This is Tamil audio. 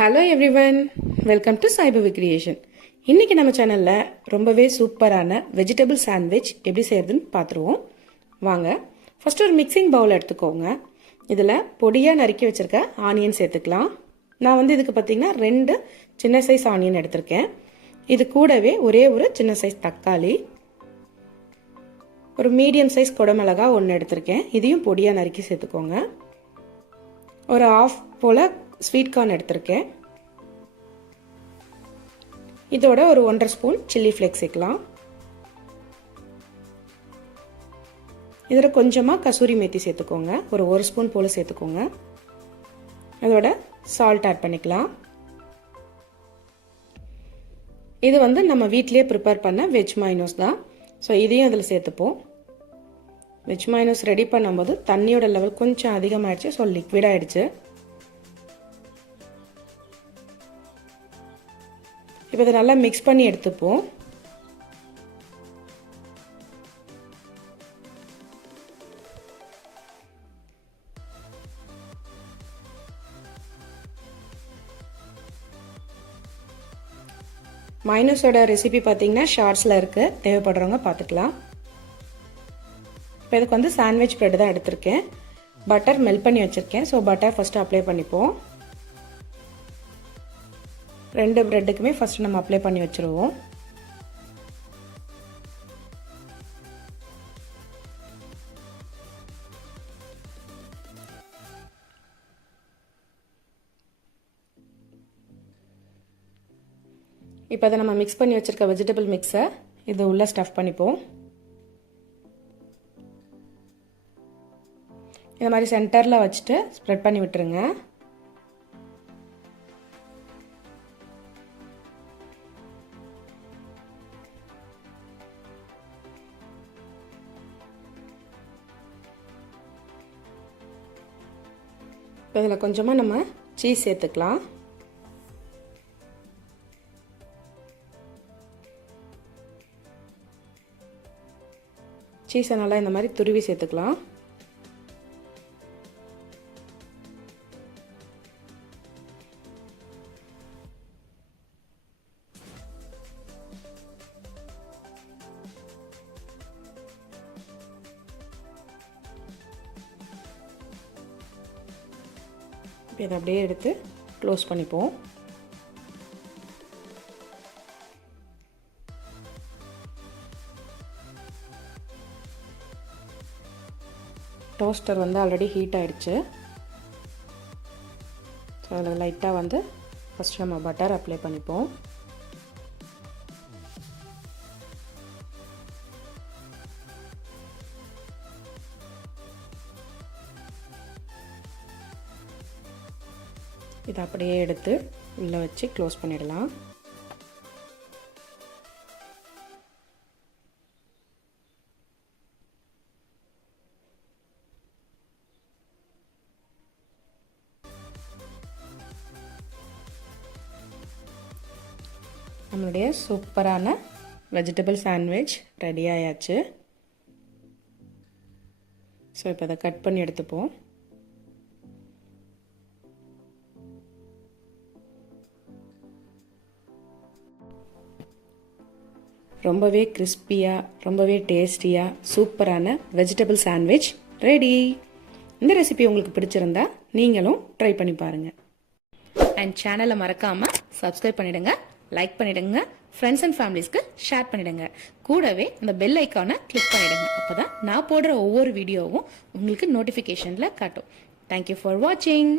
Hello everyone, welcome to Saibhavi creation. இன்றைக்கி நம்ம சேனலில் ரொம்பவே சூப்பரான வெஜிடபிள் சாண்ட்விச் எப்படி செய்யறதுன்னு பார்த்துருவோம். வாங்க. ஃபஸ்ட்டு ஒரு மிக்சிங் பவுல் எடுத்துக்கோங்க. இதில் பொடியாக நறுக்கி வச்சுருக்க ஆனியன் சேர்த்துக்கலாம். நான் இதுக்கு பார்த்திங்கன்னா 2 சின்ன சைஸ் ஆனியன் எடுத்திருக்கேன். இது கூடவே ஒரே ஒரு சின்ன சைஸ் தக்காளி, ஒரு மீடியம் சைஸ் குடமிளகா 1 எடுத்திருக்கேன். இதையும் பொடியாக நறுக்கி சேர்த்துக்கோங்க. ஒரு ஆஃப் போல் ஸ்வீட் கார்ன் எடுத்திருக்கேன். இதோட ஒரு 1.5 ஸ்பூன் சில்லி ஃப்ளேக்ஸ் சேர்க்கலாம். இதில் கொஞ்சமாக கசூரி மேத்தி சேர்த்துக்கோங்க. ஒரு 1 ஸ்பூன் போல் சேர்த்துக்கோங்க. அதோட சால்ட் ஆட் பண்ணிக்கலாம். இது நம்ம வீட்டிலேயே ப்ரிப்பேர் பண்ண வெஜ் மைனோஸ் தான். ஸோ இதையும் அதில் சேர்த்துப்போம். வெஜ் மைனோஸ் ரெடி பண்ணும்போது தண்ணியோட லெவல் கொஞ்சம் அதிகமாகிடுச்சு. ஸோ லிக்விட் ஆகிடுச்சு. இப்போ இதை நல்லா மிக்ஸ் பண்ணி எடுத்துப்போம். மைனஸோட ரெசிபி பார்த்தீங்கன்னா ஷார்ட்ஸில் இருக்குது, தேவைப்படுறவங்க பார்த்துக்கலாம். இப்போ இதுக்கு சாண்ட்விச் ப்ரெட் தான் எடுத்திருக்கேன். பட்டர் மெல்ட் பண்ணி வச்சுருக்கேன். ஸோ பட்டர் ஃபஸ்ட்டு அப்ளை பண்ணிப்போம். 2 ப்ரெட்டுக்குமே ஃபஸ்ட்டு நம்ம அப்ளை பண்ணி வச்சுருவோம். இப்போ அதை நம்ம மிக்ஸ் பண்ணி வச்சுருக்க வெஜிடபிள் மிக்ஸை இது உள்ளே ஸ்டஃப் பண்ணிப்போம். இந்த மாதிரி சென்டரில் வச்சுட்டு ஸ்ப்ரெட் பண்ணி விட்டுருங்க. இப்போ இதில் கொஞ்சமாக நம்ம சீஸ் சேர்த்துக்கலாம். சீஸை நல்லா இந்த மாதிரி துருவி சேர்த்துக்கலாம். இதை அப்படியே எடுத்து க்ளோஸ் பண்ணிப்போம். டோஸ்டர் ஆல்ரெடி ஹீட் ஆகிடுச்சு. ஸோ அதில் லைட்டாக ஃபஸ்ட்டு நம்ம பட்டர் அப்ளை பண்ணிப்போம். இதை அப்படியே எடுத்து உள்ளே வச்சு க்ளோஸ் பண்ணிடலாம். நம்மளுடைய சூப்பரான வெஜிடபிள் சாண்ட்விச் ரெடி ஆயாச்சு. ஸோ இப்போ அதை கட் பண்ணி எடுத்துப்போம். ரொம்பவே கிறிஸ்பியாக, ரொம்பவே டேஸ்டியாக சூப்பரான வெஜிடபிள் சாண்ட்விச் ரெடி. இந்த ரெசிபி உங்களுக்கு பிடிச்சிருந்தா நீங்களும் ட்ரை பண்ணி பாருங்கள். அண்ட் சேனலை மறக்காமல் சப்ஸ்கிரைப் பண்ணிவிடுங்க, லைக் பண்ணிவிடுங்க, ஃப்ரெண்ட்ஸ் அண்ட் ஃபேமிலிஸ்க்கு ஷேர் பண்ணிவிடுங்க. கூடவே அந்த பெல் ஐக்கானை கிளிக் பண்ணிவிடுங்க. அப்போ தான் நான் போடுற ஒவ்வொரு வீடியோவும் உங்களுக்கு நோட்டிஃபிகேஷனில் காட்டும். தேங்க்யூ ஃபார் வாட்சிங்.